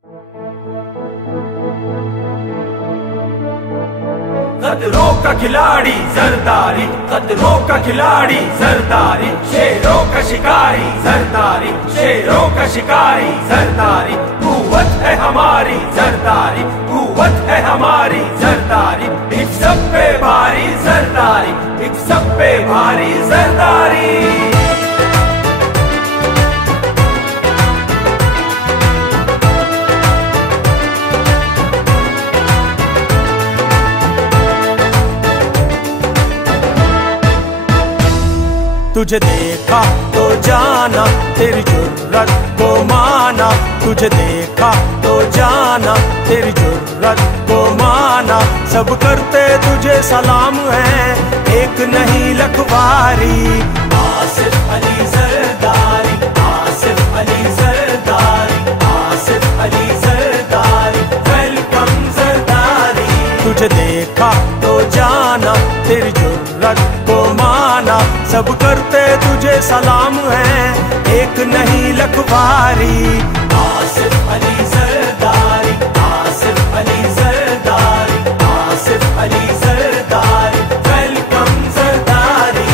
खतरों का खिलाड़ी जरदारी, खतरों का खिलाड़ी जरदारी, शेरों का शिकारी जरदारी, शेरों का शिकारी जरदारी। कुव्वत है हमारी जरदारी, कुव्वत है हमारी जरदारी। एक सब पे भारी जरदारी, एक सब पे भारी जरदारी। तुझे देखा तो जाना, तेरी जुर्रत को माना। तुझे देखा तो जाना, तेरी जुर्रत को माना। सब करते तुझे सलाम है, एक नहीं लखवारी। आसिफ अली जरदारी, आसिफ अली जरदारी, आसिफ अली जरदारी। वेलकम जरदारी। तुझे देखा तो जाना, तेरी जुर्रत को माना। सब करते तुझे सलाम है, एक नहीं लखवारी। आसिफ अली जरदारी, आसिफ अली जरदारी, आसिफ अली जरदारी। वेलकम जरदारी।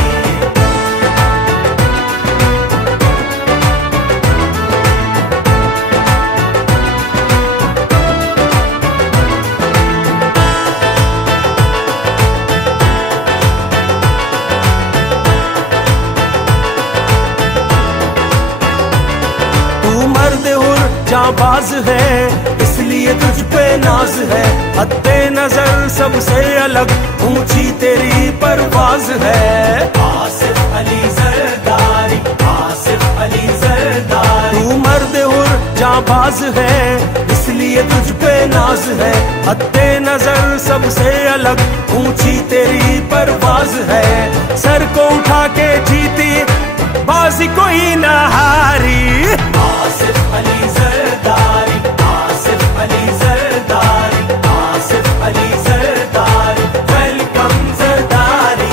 जाबाज है, इसलिए तुझ पे नाज है। हद्दे नजर सबसे अलग, ऊंची तेरी परवाज है। आसिफ अली जरदारी, आसिफ अली जरदारी। तू मर्द हुर जाबाज है, इसलिए तुझ पे नाज है। हद्दे नजर सबसे अलग, ऊंची तेरी परवाज है। सर को उठा के जीती बाजी कोई न हारी। आसिफ अली जरदारी, आसिफ अली जरदारी, आसिफ अली जरदारी। वेलकम जरदारी।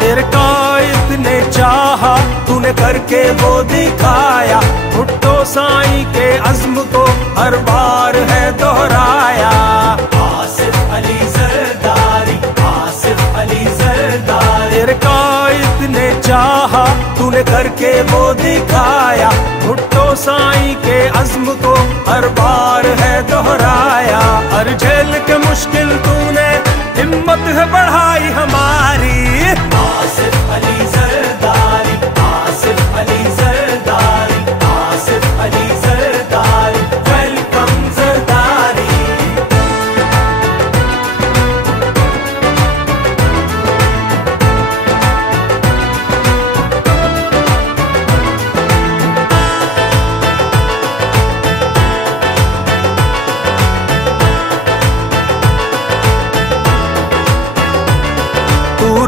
तेरे कायद ने चाहा, तूने करके वो दिखाया। भुट्टो साईं के अज़्म को हर बार है दोहराया। आसिफ अली जरदारी, आसिफ अली जरदारी। तेरे कायद ने चाहा, तूने करके वो दिखाया। भुट्टो साईं के अज़्म को हर बार है दोहराया। हर झेल के मुश्किल तूने हिम्मत है बढ़ाई हमारी। आसिफ अली जरदारी, आसिफ अली जरदारी, आसिफ अली जरदारी। वेलकम जरदारी।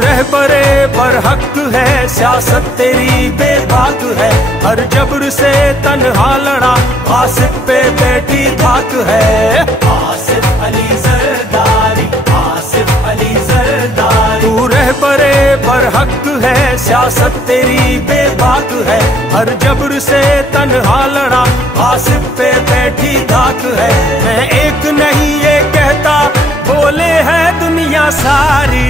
रहबरे बरहक है, सियासत तेरी बेबाक है। हर जबर से तन्हा लड़ा, आसिफ पे बैठी धाक है। आसिफ अली जरदारी, आसिफ अली जरदारी। तू रहबरे बरहक है, सियासत तेरी बेबाक है। हर जबर से तन्हा लड़ा, आसिफ पे बैठी धाक है। मैं एक नहीं ये कहता, बोले है दुनिया सारी।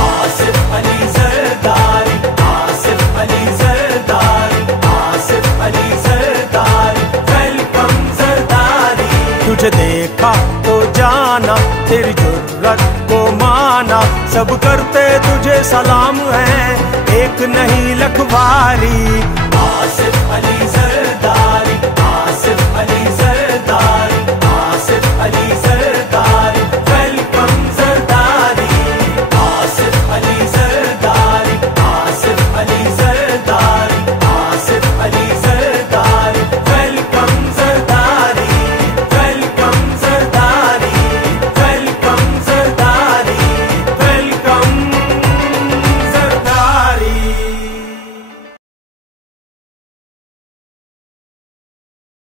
आसिफ अली जरदारी, आसिफ अली जरदारी, आसिफ अली जरदारी। वेलकम जरदारी। तुझे देखा तो जाना, तेरी जुर्रत को माना। सब करते तुझे सलाम है, एक नहीं लखवारी। आसिफ अली जरदारी, आसिफ अली